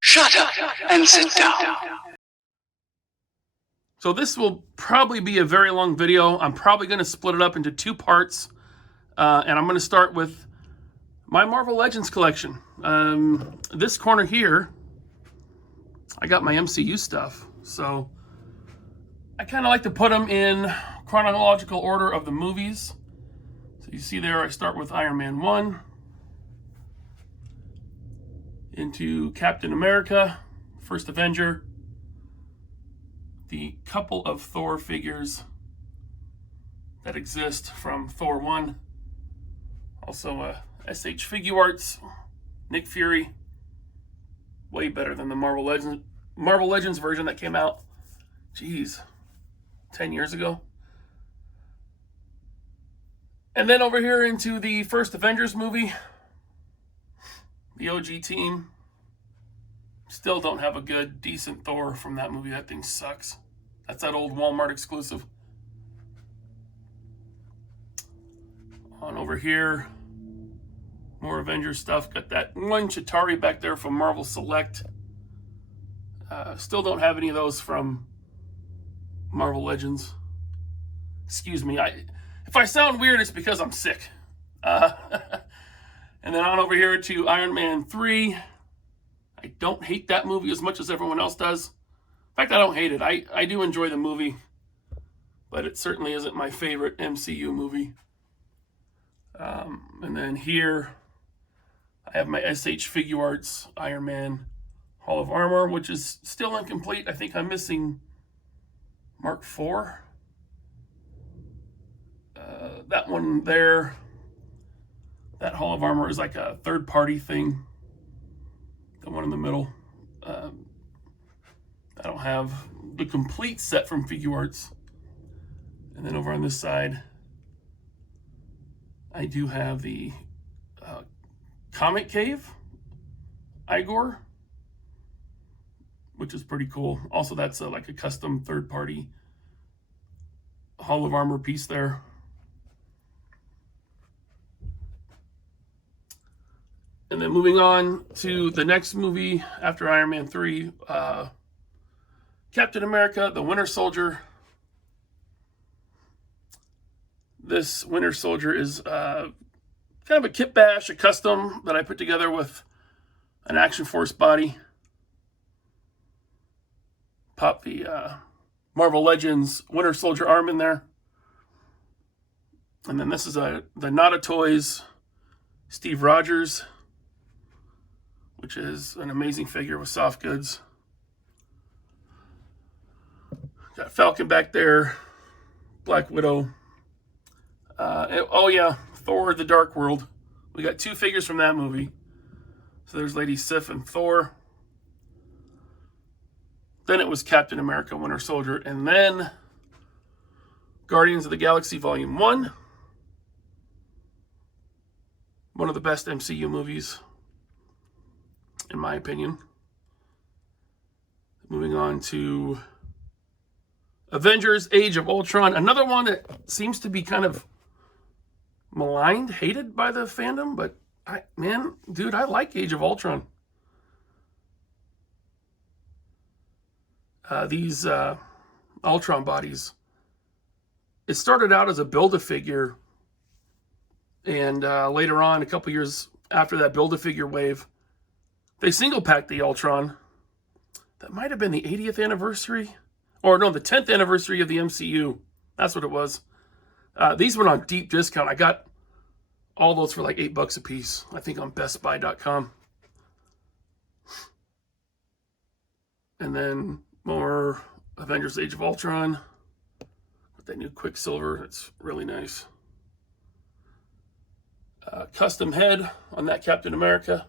Shut up and sit down. So this will probably be a very long video. I'm probably going to split it up into two parts. And I'm going to start with my Marvel Legends collection. This corner here, I got my MCU stuff. So I kind of like to put them in chronological order of the movies. So you see there, I start with Iron Man 1, into Captain America, First Avenger, the couple of Thor figures that exist from Thor 1, also SH Figuarts, Nick Fury, way better than the Marvel Legends version that came out, 10 years ago. And then over here into the first Avengers movie, the OG team. Still don't have a good, decent Thor from that movie. That thing sucks. That's that old Walmart exclusive. On over here, more Avengers stuff. Got that one Chitauri back there from Marvel Select. Still don't have any of those from Marvel Legends. Excuse me. If I sound weird, it's because I'm sick. And then on over here to Iron Man 3. I don't hate that movie as much as everyone else does. In fact, I don't hate it. I do enjoy the movie, but it certainly isn't my favorite MCU movie. And then here, I have my SH Figuarts Iron Man Hall of Armor, which is still incomplete. I think I'm missing Mark IV. That one there, that Hall of Armor is like a third-party thing. The one in the middle. I don't have the complete set from Figuarts. And then over on this side, I do have the Comic Cave Igor, which is pretty cool. Also, that's like a custom third-party Hall of Armor piece there. And then moving on to the next movie after Iron Man 3, Captain America, the Winter Soldier. This Winter Soldier is kind of a kit bash, a custom that I put together with an Action Force body. Pop the Marvel Legends Winter Soldier arm in there. And then this is the Nada Toys Steve Rogers, which is an amazing figure with soft goods. Got Falcon back there, Black Widow. Oh yeah, Thor: The Dark World. We got two figures from that movie. So there's Lady Sif and Thor. Then it was Captain America, Winter Soldier, and then Guardians of the Galaxy Volume 1. One of the best MCU movies, in my opinion. Moving on to Avengers Age of Ultron. Another one that seems to be kind of maligned, hated by the fandom, but dude, I like Age of Ultron. These Ultron bodies. It started out as a Build-A-Figure, and later on, a couple years after that Build-A-Figure wave, they single-packed the Ultron. That might have been the 80th anniversary. Or no, the 10th anniversary of the MCU. That's what it was. These went on deep discount. I got all those for like $8 a piece. I think on bestbuy.com. And then more Avengers Age of Ultron. With that new Quicksilver. It's really nice. Custom head on that Captain America.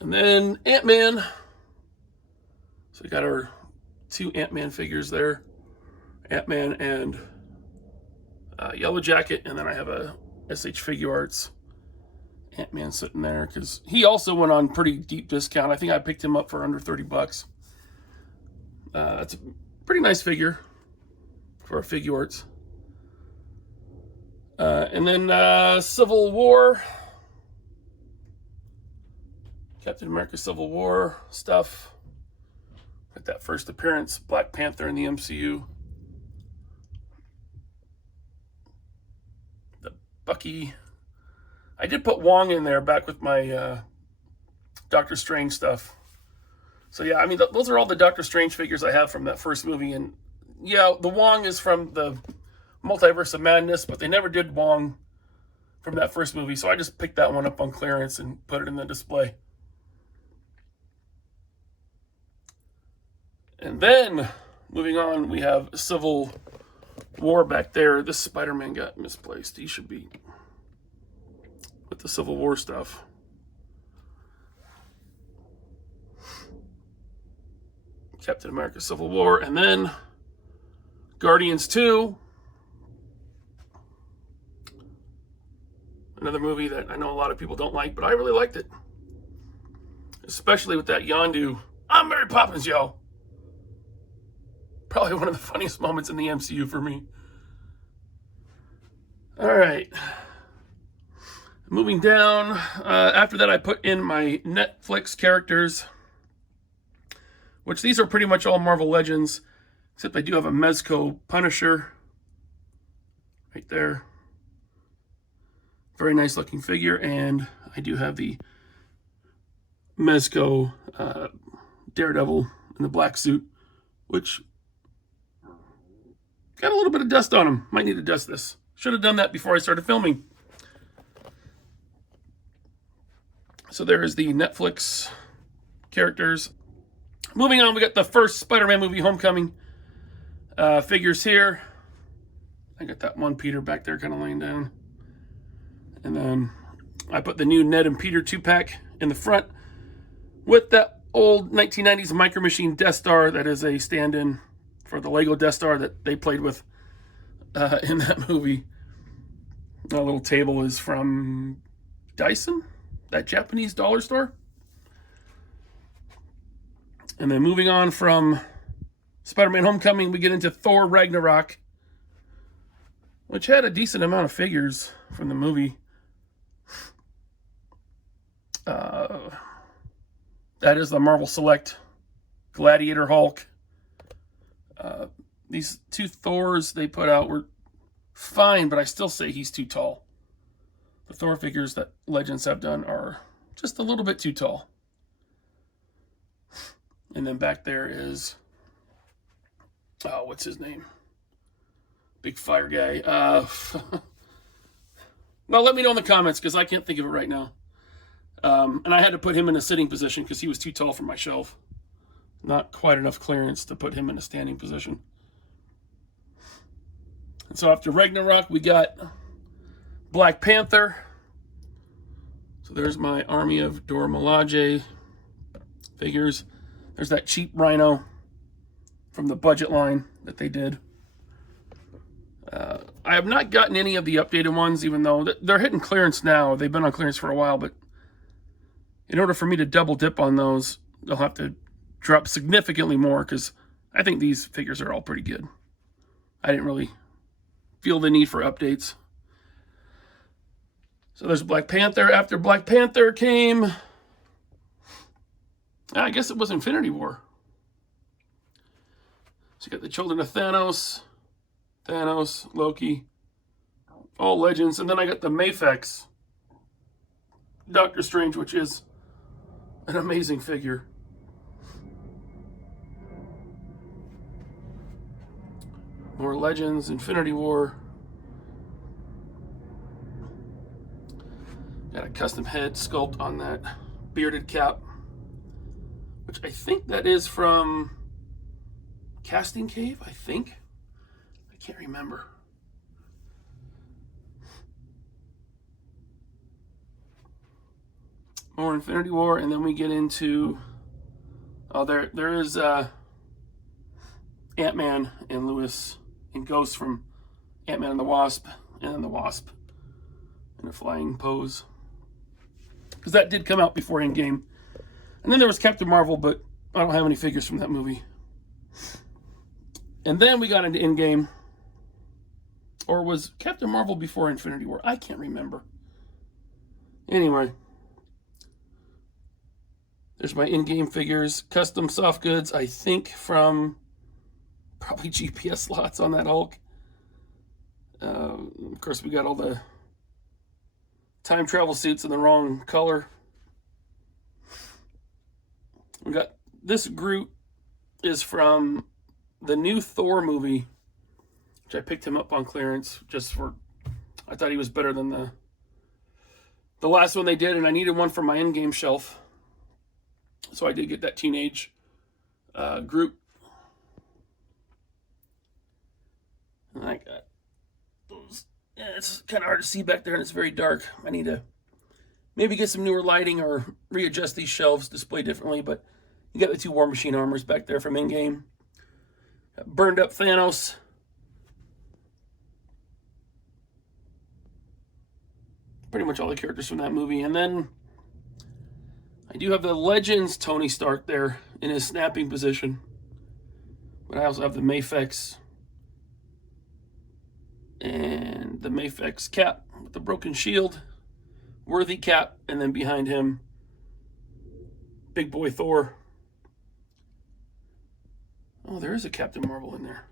And then Ant-Man. So we got our two Ant-Man figures there. Ant-Man and Yellow Jacket. And then I have a SH Figuarts Ant-Man sitting there, because he also went on pretty deep discount. I think I picked him up for under $30. It's a pretty nice figure for a Figuarts. And then Civil War. Captain America Civil War stuff. With that first appearance, Black Panther in the MCU. The Bucky. I did put Wong in there back with my Doctor Strange stuff. So yeah, I mean, those are all the Doctor Strange figures I have from that first movie. And yeah, the Wong is from the Multiverse of Madness, but they never did Wong from that first movie. So I just picked that one up on clearance and put it in the display. And then, moving on, we have Civil War back there. This Spider-Man got misplaced. He should be with the Civil War stuff. Captain America Civil War. And then Guardians 2. Another movie that I know a lot of people don't like, but I really liked it. Especially with that Yondu, "I'm Mary Poppins, yo." Probably one of the funniest moments in the MCU for me. All right. Moving down. After that, I put in my Netflix characters, which these are pretty much all Marvel Legends, except I do have a Mezco Punisher right there. Very nice looking figure. And I do have the Mezco Daredevil in the black suit, which got a little bit of dust on him. Might need to dust this. Should have done that before I started filming. So there's the Netflix characters. Moving on, we got the first Spider-Man movie, Homecoming figures here. I got that one Peter back there kind of laying down. And then I put the new Ned and Peter 2-pack in the front with that old 1990s Micro Machine Death Star that is a stand-in for the Lego Death Star that they played with in that movie. That little table is from Dyson, that Japanese dollar store. And then moving on from Spider-Man Homecoming, we get into Thor Ragnarok, which had a decent amount of figures from the movie. That is the Marvel Select Gladiator Hulk. These two Thors they put out were fine, but I still say he's too tall. The Thor figures that Legends have done are just a little bit too tall. And then back there is, what's his name? Big fire guy. Well, let me know in the comments because I can't think of it right now. And I had to put him in a sitting position because he was too tall for my shelf. Not quite enough clearance to put him in a standing position. And so after Ragnarok, we got Black Panther. So there's my army of Dora Milaje figures. There's that cheap Rhino from the budget line that they did. I have not gotten any of the updated ones, even though they're hitting clearance now. They've been on clearance for a while, but in order for me to double dip on those, they'll have to drop significantly more because I think these figures are all pretty good. I didn't really feel the need for updates. So there's Black Panther. After Black Panther came, I guess it was Infinity War. So you got the Children of Thanos, Loki, all Legends. And then I got the Mafex Doctor Strange, which is an amazing figure. More Legends, Infinity War. Got a custom head sculpt on that bearded cap, which I think that is from Casting Cave, I think. I can't remember. More Infinity War, and then we get into, there is Ant-Man and Lewis and Ghost from Ant-Man and the Wasp, and then the Wasp in a flying pose. Because that did come out before Endgame. And then there was Captain Marvel, but I don't have any figures from that movie. And then we got into Endgame. Or was Captain Marvel before Infinity War? I can't remember. Anyway, there's my in-game figures. Custom soft goods, I think, from probably GPS slots on that Hulk. Of course, we got all the time travel suits in the wrong color. We got this Groot is from the new Thor movie, which I picked him up on clearance just for, I thought he was better than the last one they did, and I needed one for my in-game shelf. So I did get that teenage Groot. And I got those. Yeah, it's kind of hard to see back there, and it's very dark. I need to maybe get some newer lighting or readjust these shelves, display differently. But you got the 2 War Machine armors back there from in-game. Burned up Thanos. Pretty much all the characters from that movie. And then I do have the Legends Tony Stark there in his snapping position. But I also have the Mafex and the Mafex Cap with the broken shield. Worthy Cap. And then behind him, Big Boy Thor. Oh, there is a Captain Marvel in there.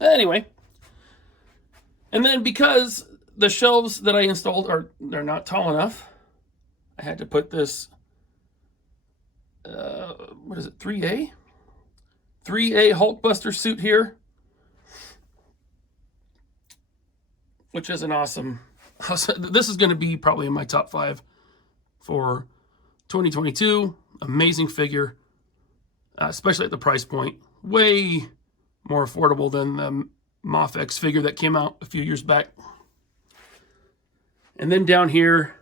Anyway. And then because the shelves that I installed they're not tall enough, I had to put this, what is it, 3A? 3A Hulkbuster suit here. Which is an awesome, this is going to be probably in my top 5 for 2022. Amazing figure, especially at the price point. Way more affordable than the Mafex figure that came out a few years back. And then down here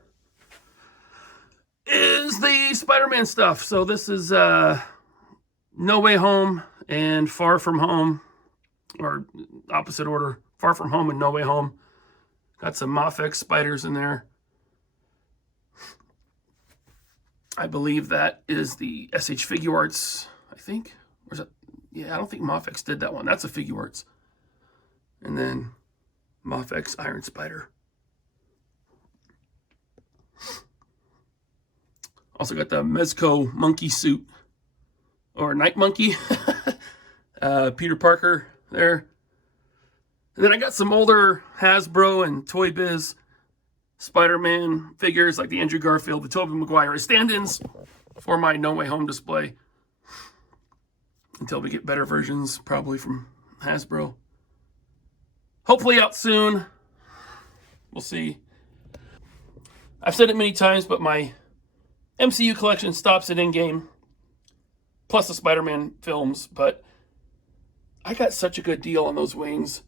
is the Spider-Man stuff. So this is No Way Home and Far From Home, or opposite order. Far From Home and No Way Home. Got some Mafex spiders in there. I believe that is the SH Figuarts, I think. Or is it? Yeah, I don't think Mafex did that one. That's a Figuarts. And then Mafex Iron Spider. Also got the Mezco monkey suit. Or Night Monkey. Peter Parker there. And then I got some older Hasbro and Toy Biz Spider-Man figures like the Andrew Garfield, the Tobey Maguire stand-ins for my No Way Home display. Until we get better versions, probably from Hasbro. Hopefully out soon. We'll see. I've said it many times, but my MCU collection stops at in-game. Plus the Spider-Man films, but I got such a good deal on those wings.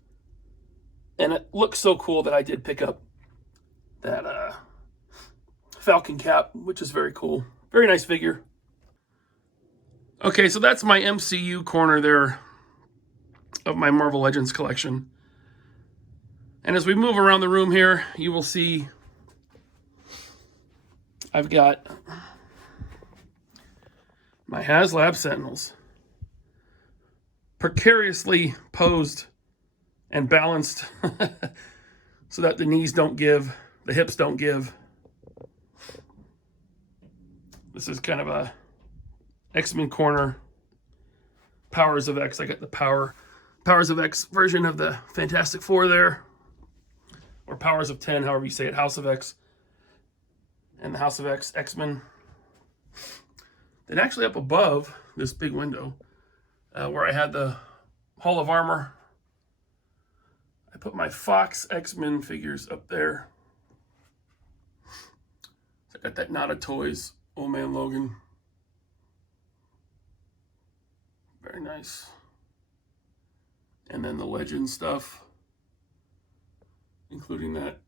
And it looks so cool that I did pick up that Falcon cap, which is very cool. Very nice figure. Okay, so that's my MCU corner there of my Marvel Legends collection. And as we move around the room here, you will see I've got my HasLab Sentinels. Precariously posed and balanced so that the knees don't give, the hips don't give. This is kind of a X-Men corner. Powers of X. I got the Powers of X version of the Fantastic Four there. Or Powers of 10, however you say it. House of X. And the House of X X-Men. Then actually up above this big window, where I had the Hall of Armor, I put my Fox X-Men figures up there. So I got that Not a Toys Old Man Logan. Very nice. And then the Legend stuff, including that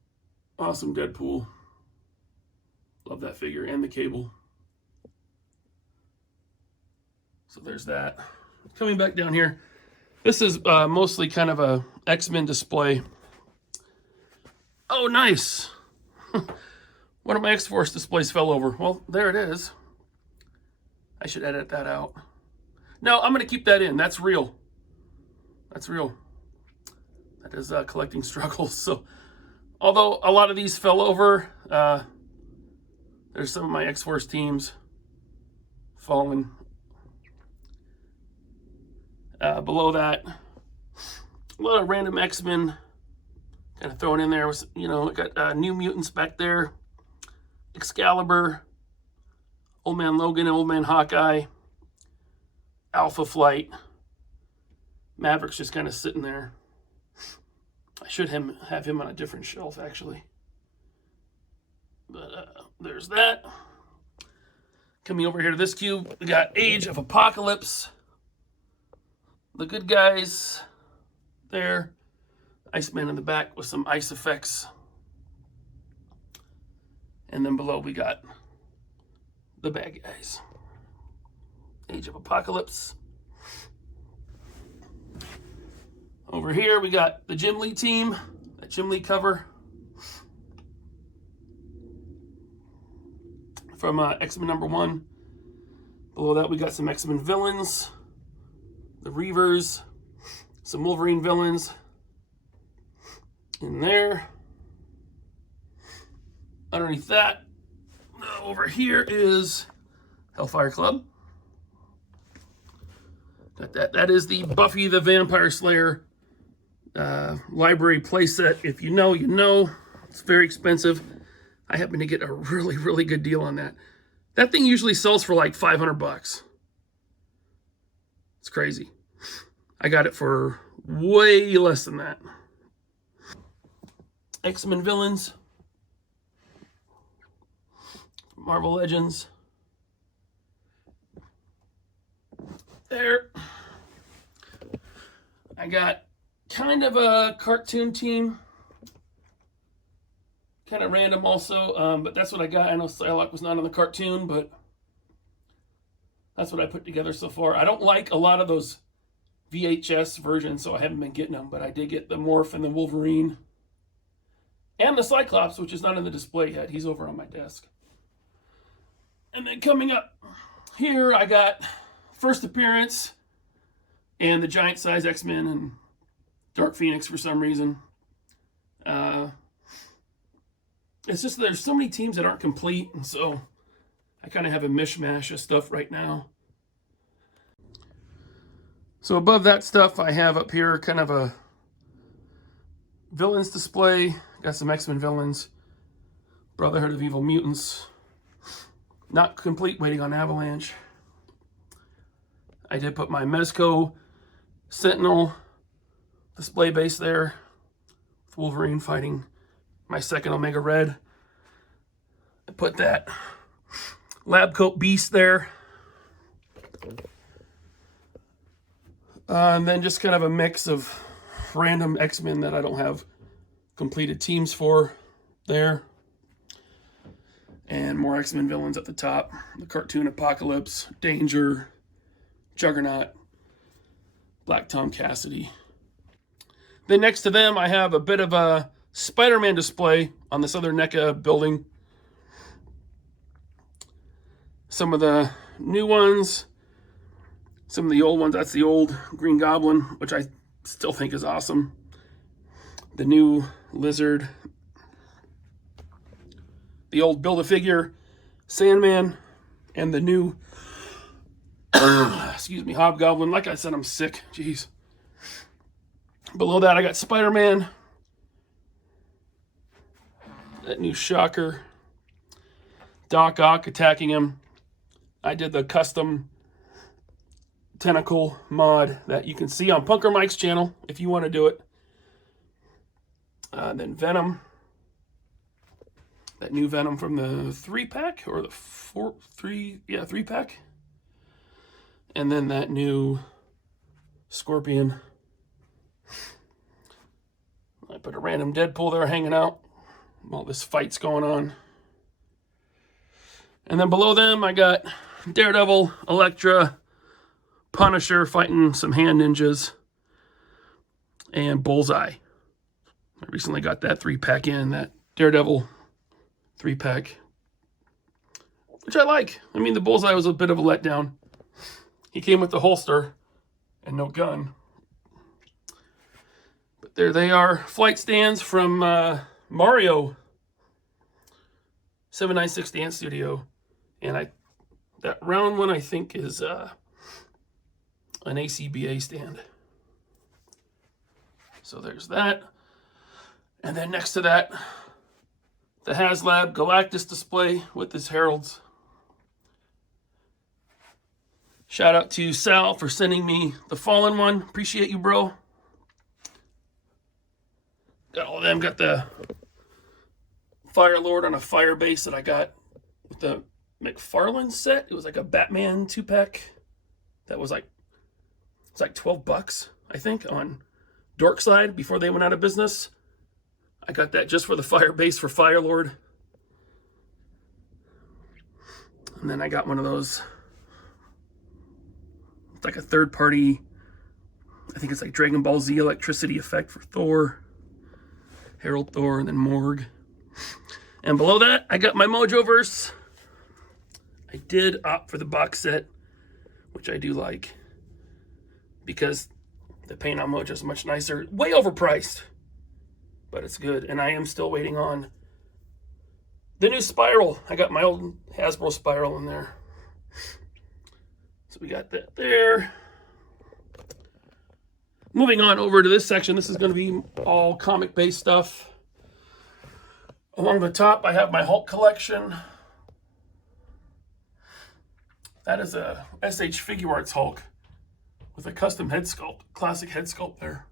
awesome Deadpool. Love that figure, and the Cable. So there's that. Coming back down here, this is mostly kind of a X-Men display. Oh, nice. One of my X-Force displays fell over. Well, there it is. I should edit that out. No, I'm going to keep that in. That's real. That's real. That is collecting struggles. So, although a lot of these fell over, there's some of my X-Force teams falling. Below that, a lot of random X-Men kind of thrown in there. Was, you know, got New Mutants back there, Excalibur, Old Man Logan and Old Man Hawkeye, Alpha Flight, Maverick's just kind of sitting there. I should have him on a different shelf, actually. But there's that. Coming over here to this cube, we got Age of Apocalypse. The good guys there. Iceman in the back with some ice effects. And then below we got the bad guys. Age of Apocalypse. Over here we got the Jim Lee team. That Jim Lee cover. From X-Men #1. Below that we got some X-Men villains. The Reavers. Some Wolverine villains. In there. Underneath that, over here is Hellfire Club. Got that. That is the Buffy the Vampire Slayer library playset. If you know, you know. It's very expensive. I happen to get a really, really good deal on that. That thing usually sells for like $500. It's crazy. I got it for way less than that. X-Men villains. Marvel Legends. There. I got kind of a cartoon team. Kind of random also, but that's what I got. I know Psylocke was not on the cartoon, but that's what I put together so far. I don't like a lot of those VHS versions, so I haven't been getting them, but I did get the Morph and the Wolverine. And the Cyclops, which is not in the display yet. He's over on my desk. And then coming up here, I got First Appearance and the Giant Size X-Men and Dark Phoenix for some reason. It's just there's so many teams that aren't complete, and so I kind of have a mishmash of stuff right now. So above that stuff, I have up here kind of a villains display. Got some X-Men villains. Brotherhood of Evil Mutants. Not complete, waiting on Avalanche. I did put my Mezco Sentinel display base there. With Wolverine fighting my second Omega Red. I put that Lab Coat Beast there. And then just kind of a mix of random X-Men that I don't have completed teams for there. And more X-Men villains at the top. The Cartoon Apocalypse, Danger, Juggernaut, Black Tom Cassidy. Then next to them, I have a bit of a Spider-Man display on this other NECA building. Some of the new ones. Some of the old ones. That's the old Green Goblin, which I still think is awesome. The new Lizard. The old Build-A-Figure Sandman. And the new excuse me, Hobgoblin. Like I said, I'm sick. Jeez. Below that, I got Spider-Man. That new Shocker. Doc Ock attacking him. I did the custom tentacle mod that you can see on Punker Mike's channel if you want to do it. Then Venom. That new Venom from the 3-pack or the 3-pack. And then that new Scorpion. I put a random Deadpool there hanging out while this fight's going on. And then below them, I got Daredevil, Elektra, Punisher fighting some hand ninjas, and Bullseye. I recently got that 3-pack in, that Daredevil 3-pack, which I like. I mean, the Bullseye was a bit of a letdown. He came with the holster and no gun. But there they are, flight stands from Mario 796 Dance Studio. And that round one, I think, is an ACBA stand. So there's that. And then next to that, the HasLab Galactus display with his heralds. Shout out to Sal for sending me the Fallen one. Appreciate you, bro. Got all of them. Got the Fire Lord on a fire base that I got with the McFarlane set. It was like a Batman 2-pack. That was like, it's like $12, I think, on Dorkside before they went out of business. I got that just for the fire base for Fire Lord. And then I got one of those. It's like a third party. I think it's like Dragon Ball Z electricity effect for Thor. Herald Thor, and then Morg. And below that, I got my Mojoverse. I did opt for the box set, which I do like, because the paint on Mojo is much nicer. Way overpriced, but it's good. And I am still waiting on the new Spiral. I got my old Hasbro Spiral in there. So we got that there. Moving on over to this section, this is going to be all comic-based stuff. Along the top, I have my Hulk collection. That is a SH Figure Arts Hulk with a custom head sculpt, classic head sculpt there.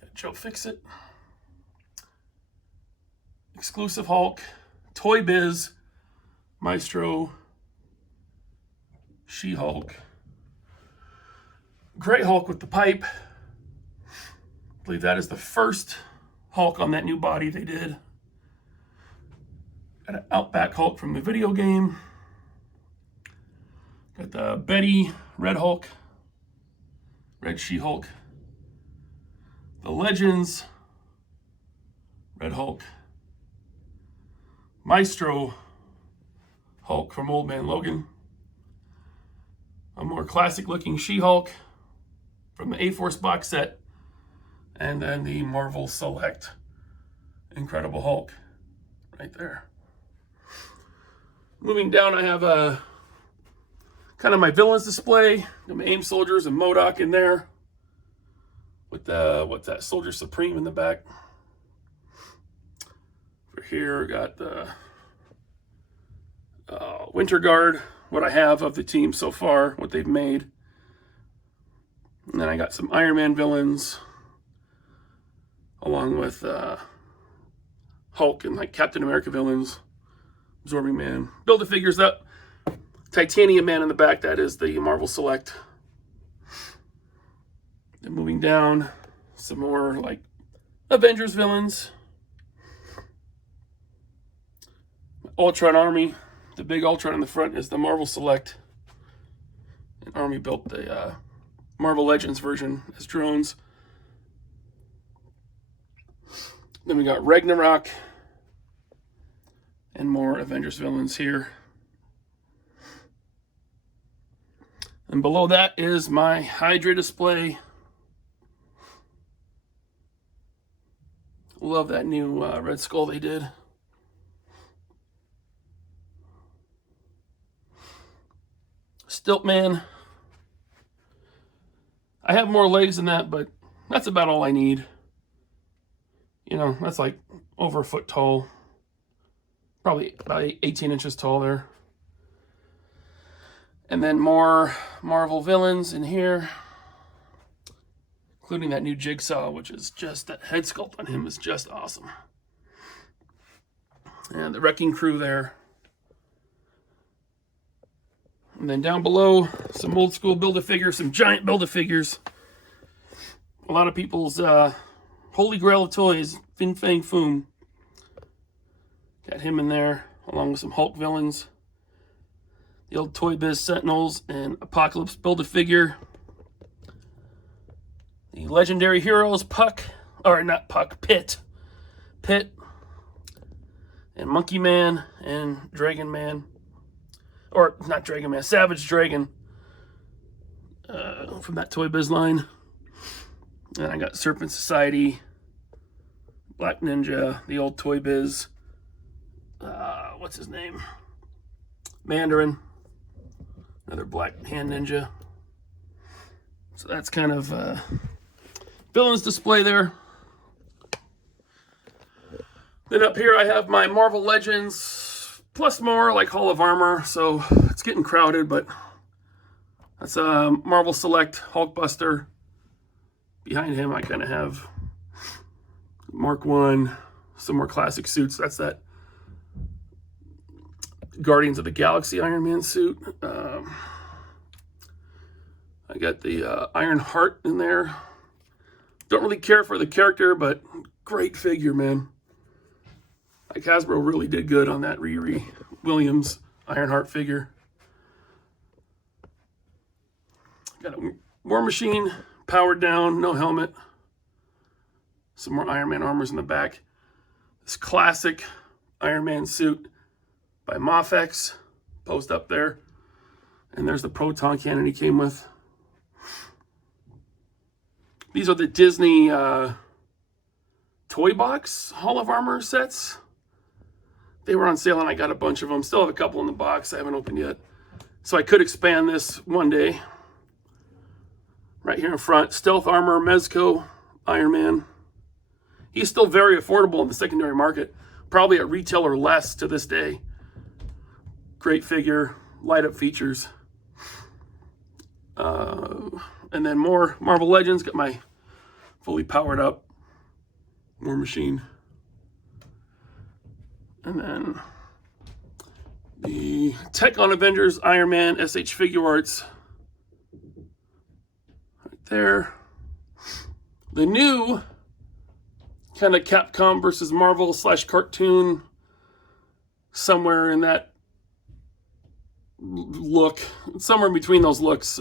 Got Joe Fixit. Exclusive Hulk, Toy Biz, Maestro, She-Hulk, Grey Hulk with the pipe. I believe that is the first Hulk on that new body they did. Got an Outback Hulk from the video game. Got the Betty Red Hulk, Red She-Hulk. The Legends Red Hulk. Maestro Hulk from Old Man Logan. A more classic looking She-Hulk from the A-Force box set. And then the Marvel Select Incredible Hulk right there. Moving down, I have a kind of my villains display. Got my AIM soldiers and MODOK in there. With the, what's that, Soldier Supreme in the back. For here, got the Winter Guard, what I have of the team so far, what they've made. And then I got some Iron Man villains, along with Hulk and like Captain America villains, Absorbing Man. Build-A-Figures up. Titanium Man in the back, that is the Marvel Select. Then moving down, some more like Avengers villains. Ultron Army. The big Ultron in the front is the Marvel Select. And Army built the Marvel Legends version as drones. Then we got Ragnarok and more Avengers villains here. And below that is my Hydra display. Love that new Red Skull they did. Stiltman. I have more legs than that, but that's about all I need. You know, that's like over a foot tall. Probably about 18 inches tall there. And then more Marvel villains in here. Including that new Jigsaw, which is just, that head sculpt on him is just awesome. And the Wrecking Crew there. And then down below, some old school Build-A-Figures, some giant Build-A-Figures. A lot of people's holy grail of toys, Fin Fang Foom. Got him in there, along with some Hulk villains. The old Toy Biz Sentinels and Apocalypse Build-A-Figure. The Legendary Heroes, Puck, or not Puck, Pit. And Monkey Man and Dragon Man. Or, not Dragon Man, Savage Dragon. from that Toy Biz line. And I got Serpent Society, Black Ninja, the old Toy Biz. What's his name? Mandarin. Another Black Hand Ninja. So that's kind of villains display there. Then up here I have my Marvel Legends plus more, like Hall of Armor. So it's getting crowded, but that's a Marvel Select Hulkbuster. Behind him I kind of have Mark 1, some more classic suits. That's that Guardians of the Galaxy Iron Man suit. I got the Iron Heart in there. Don't really care for the character, but great figure, man. Like Hasbro really did good on that Riri Williams Ironheart figure. Got a War Machine, powered down, no helmet. Some more Iron Man armors in the back. This classic Iron Man suit by Mofex, posed up there. And there's the proton cannon he came with. These are the Disney Toy Box Hall of Armor sets. They were on sale and I got a bunch of them. Still have a couple in the box I haven't opened yet. So I could expand this one day. Right here in front, Stealth Armor, Mezco, Iron Man. He's still very affordable in the secondary market. Probably at retail or less to this day. Great figure, light up features. And then more Marvel Legends. Got my fully powered up War Machine. And then the Tech on Avengers Iron Man SH Figure Arts. Right there. The new kind of Capcom versus Marvel / cartoon. Somewhere in that look. Somewhere in between those looks.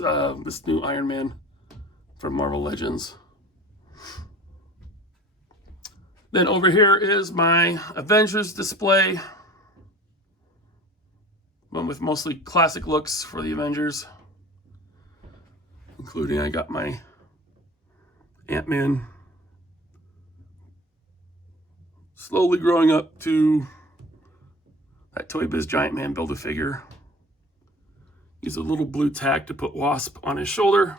This new Iron Man from Marvel Legends. Then over here is my Avengers display. One with mostly classic looks for the Avengers. Including I got my Ant-Man. Slowly growing up to that Toy Biz Giant Man Build-A-Figure. Use a little blue tack to put Wasp on his shoulder.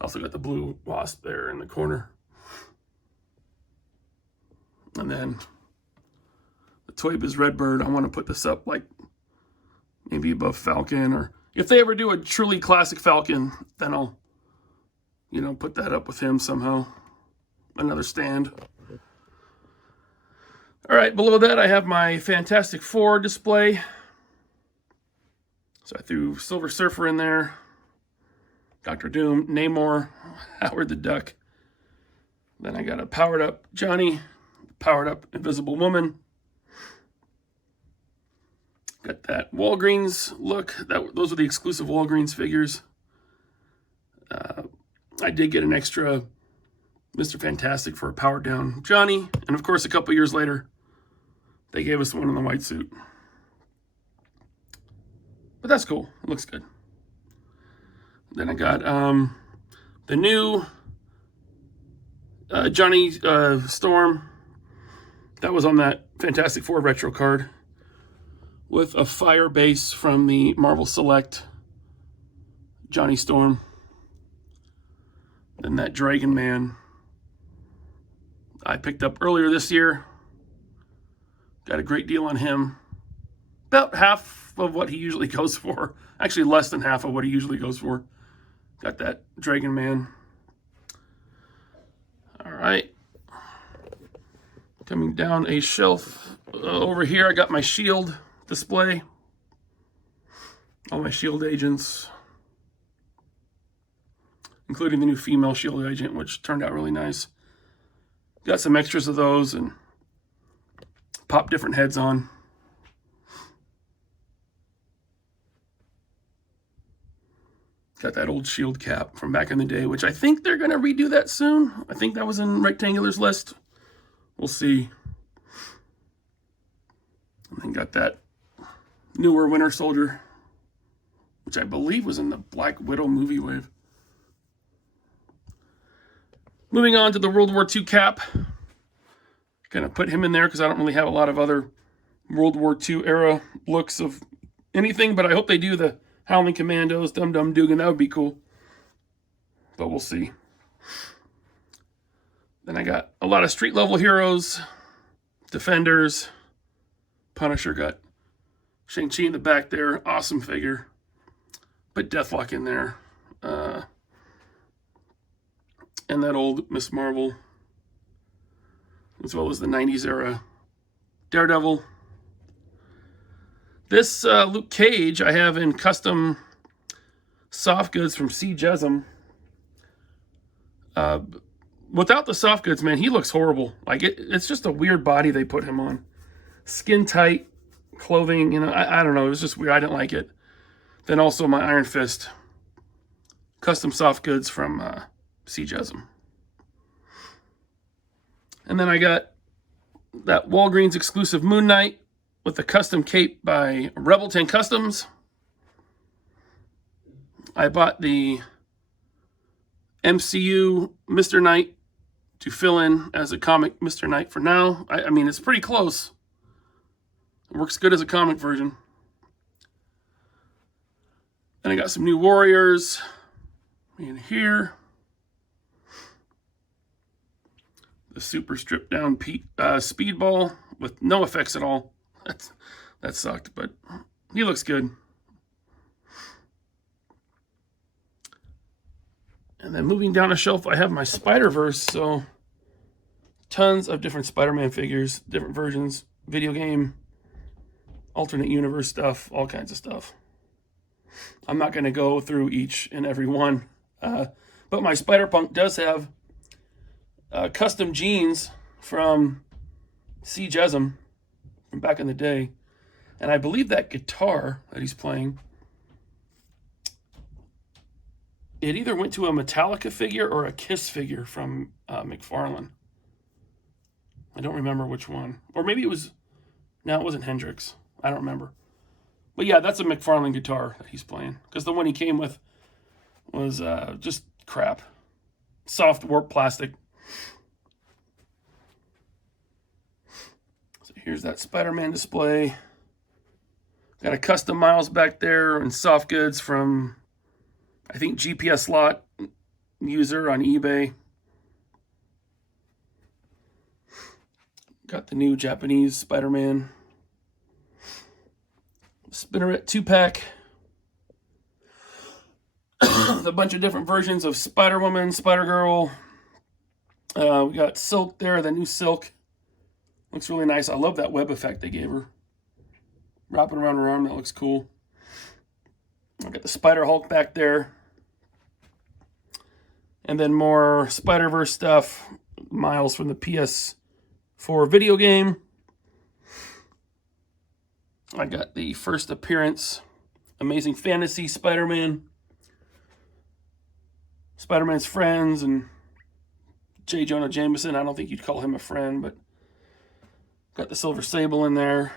Also got the blue Wasp there in the corner. And then the Toy Biz Redbird, I want to put this up like maybe above Falcon, or if they ever do a truly classic Falcon, then I'll, put that up with him somehow. Another stand. All right, below that I have my Fantastic Four display. So I threw Silver Surfer in there. Dr. Doom, Namor, Howard the Duck. Then I got a powered up Johnny, powered up Invisible Woman. Got that Walgreens look. Those are the exclusive Walgreens figures. I did get an extra Mr. Fantastic for a powered down Johnny. And of course, a couple years later, they gave us one in the white suit. But that's cool. It looks good. Then I got the new Johnny Storm. That was on that Fantastic Four retro card. With a fire base from the Marvel Select Johnny Storm. Then that Dragon Man I picked up earlier this year. Got a great deal on him. About half of what he usually goes for. Actually, less than half of what he usually goes for. Got that Dragon Man. All right. Coming down a shelf. Over here, I got my Shield display. All my Shield agents. Including the new female Shield agent, which turned out really nice. Got some extras of those and pop different heads on. Got that old Shield cap from back in the day, which I think they're going to redo that soon. I think that was in Rectangular's list. We'll see. And then got that newer Winter Soldier which I believe was in the Black Widow movie wave. Moving on to the World War II Cap. Gonna put him in there because I don't really have a lot of other World War II era looks of anything, but I hope they do the Howling Commandos, Dum Dum Dugan. That would be cool. But we'll see. Then I got a lot of street level heroes, Defenders, Punisher, got Shang-Chi in the back there, awesome figure. Put Deathlock in there. And that old Miss Marvel, as well as the 90s era Daredevil. This Luke Cage I have in custom soft goods from C. Jesum. Without the soft goods, man, he looks horrible. Like it's just a weird body they put him on. Skin tight clothing, you know, I don't know. It was just weird. I didn't like it. Then also my Iron Fist custom soft goods from C. Jesum. And then I got that Walgreens exclusive Moon Knight with the custom cape by Rebel 10 Customs. I bought the MCU Mr. Knight to fill in as a comic Mr. Knight for now. I mean, it's pretty close. It works good as a comic version. And I got some new Warriors in here. The super stripped down Speedball with no effects at all. That sucked, but he looks good. And then moving down a shelf, I have my Spider-Verse. So tons of different Spider-Man figures, different versions, video game, alternate universe stuff, all kinds of stuff. I'm not going to go through each and every one. But my Spider-Punk does have custom jeans from C. Jesum from back in the day. And I believe that guitar that he's playing, it either went to a Metallica figure or a Kiss figure from McFarlane. I don't remember which one. Or maybe it was... No, it wasn't Hendrix. I don't remember. But yeah, that's a McFarlane guitar that he's playing. Because the one he came with was just crap. Soft warped plastic. So here's that Spider-Man display. Got a custom Miles back there and soft goods from, I think, GPS slot user on eBay. Got the new Japanese Spider-Man. Spinneret 2-pack. With a bunch of different versions of Spider-Woman, Spider-Girl. We got Silk there, the new Silk. Looks really nice. I love that web effect they gave her. Wrapping around her arm, that looks cool. I got the Spider-Hulk back there. And then more Spider-Verse stuff. Miles from the PS4 video game. I got the first appearance, Amazing Fantasy Spider-Man. Spider-Man's friends and J. Jonah Jameson. I don't think you'd call him a friend, but got the Silver Sable in there.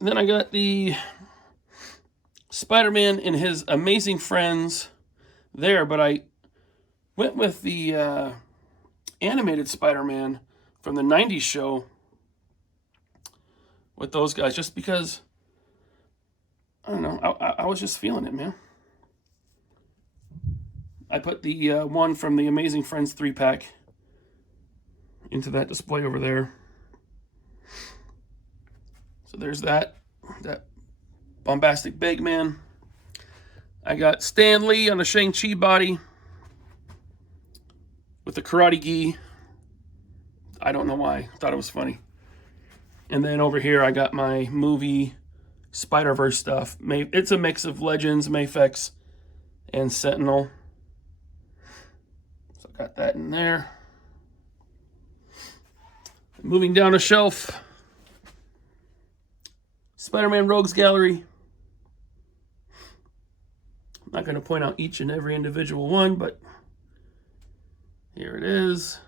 And then I got the Spider-Man and his amazing friends there, but I went with the animated Spider-Man from the 90s show with those guys just because, I don't know, I was just feeling it, man. I put the one from the Amazing Friends 3-pack into that display over there. So there's that bombastic big man. I got Stan Lee on the Shang-Chi body with the karate gi. I don't know why. I thought it was funny. And then over here I got my movie Spider-Verse stuff. It's a mix of Legends, Mafex, and Sentinel. So I got that in there. Moving down a shelf. Spider-Man Rogues Gallery. I'm not going to point out each and every individual one, but here it is.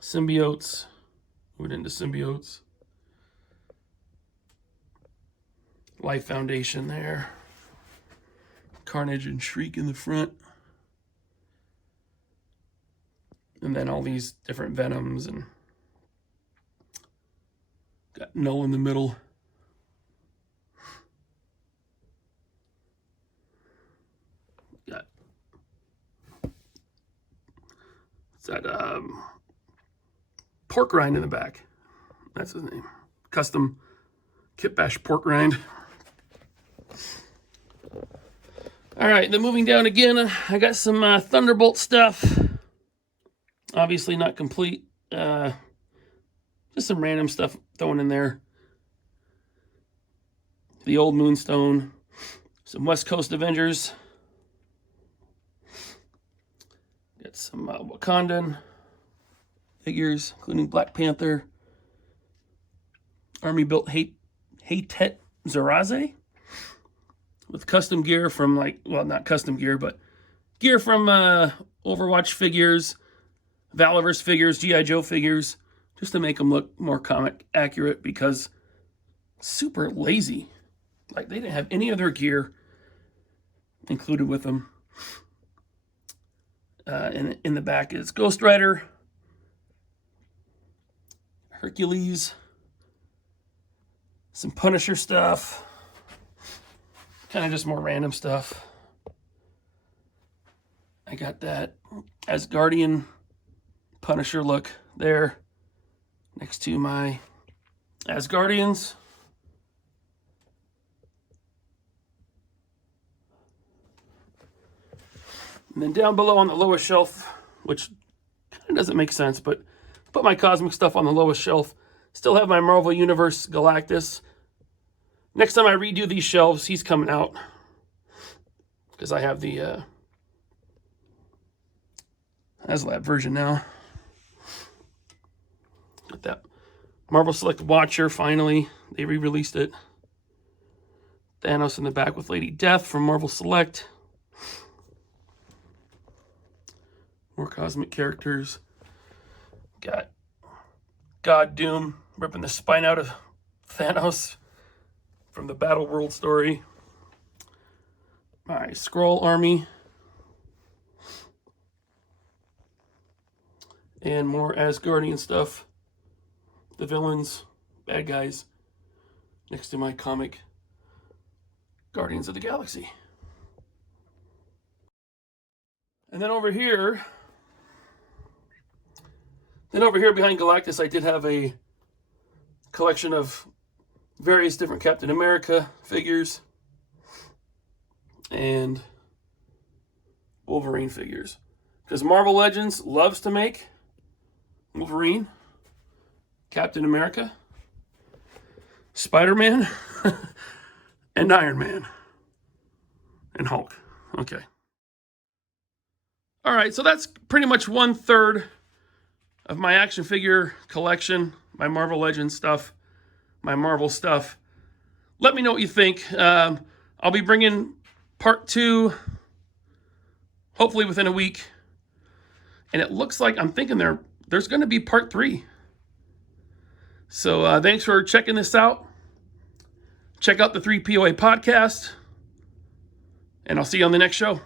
Symbiotes. Moving into symbiotes. Life Foundation there. Carnage and Shriek in the front. And then all these different Venoms, and got Null in the middle. Got that pork rind in the back. That's his name. Custom Kit Bash pork rind. All right, then moving down again, I got some Thunderbolt stuff. Obviously not complete. Just some random stuff thrown in there. The old Moonstone. Some West Coast Avengers. Got some Wakandan figures, including Black Panther. Army built Haytet Zeraze. With custom gear from, like, well, not custom gear, but gear from Overwatch figures, Valorverse figures, G.I. Joe figures, just to make them look more comic accurate, because super lazy. Like, they didn't have any of their gear included with them. And in the back is Ghost Rider, Hercules, some Punisher stuff, kind of just more random stuff. I got that Asgardian Punisher look there next to my Asgardians. And then down below on the lowest shelf, which kind of doesn't make sense, but put my cosmic stuff on the lowest shelf. Still have my Marvel Universe Galactus. Next time I redo these shelves, he's coming out, because I have the HasLab version now. Got that Marvel Select Watcher, finally. They re-released it. Thanos in the back with Lady Death from Marvel Select. More cosmic characters. Got God Doom ripping the spine out of Thanos from the Battle World story. My Skrull army. And more Asgardian stuff. The villains, bad guys, next to my comic Guardians of the Galaxy. And then over here behind Galactus, I did have a collection of various different Captain America figures and Wolverine figures. Because Marvel Legends loves to make Wolverine, Captain America, Spider-Man, and Iron Man, and Hulk. Okay. All right, so that's pretty much 1/3 of my action figure collection, my Marvel Legends stuff, my Marvel stuff. Let me know what you think. I'll be bringing part 2, hopefully within a week. And it looks like, I'm thinking there's going to be part 3. So thanks for checking this out. Check out the 3POA podcast. And I'll see you on the next show.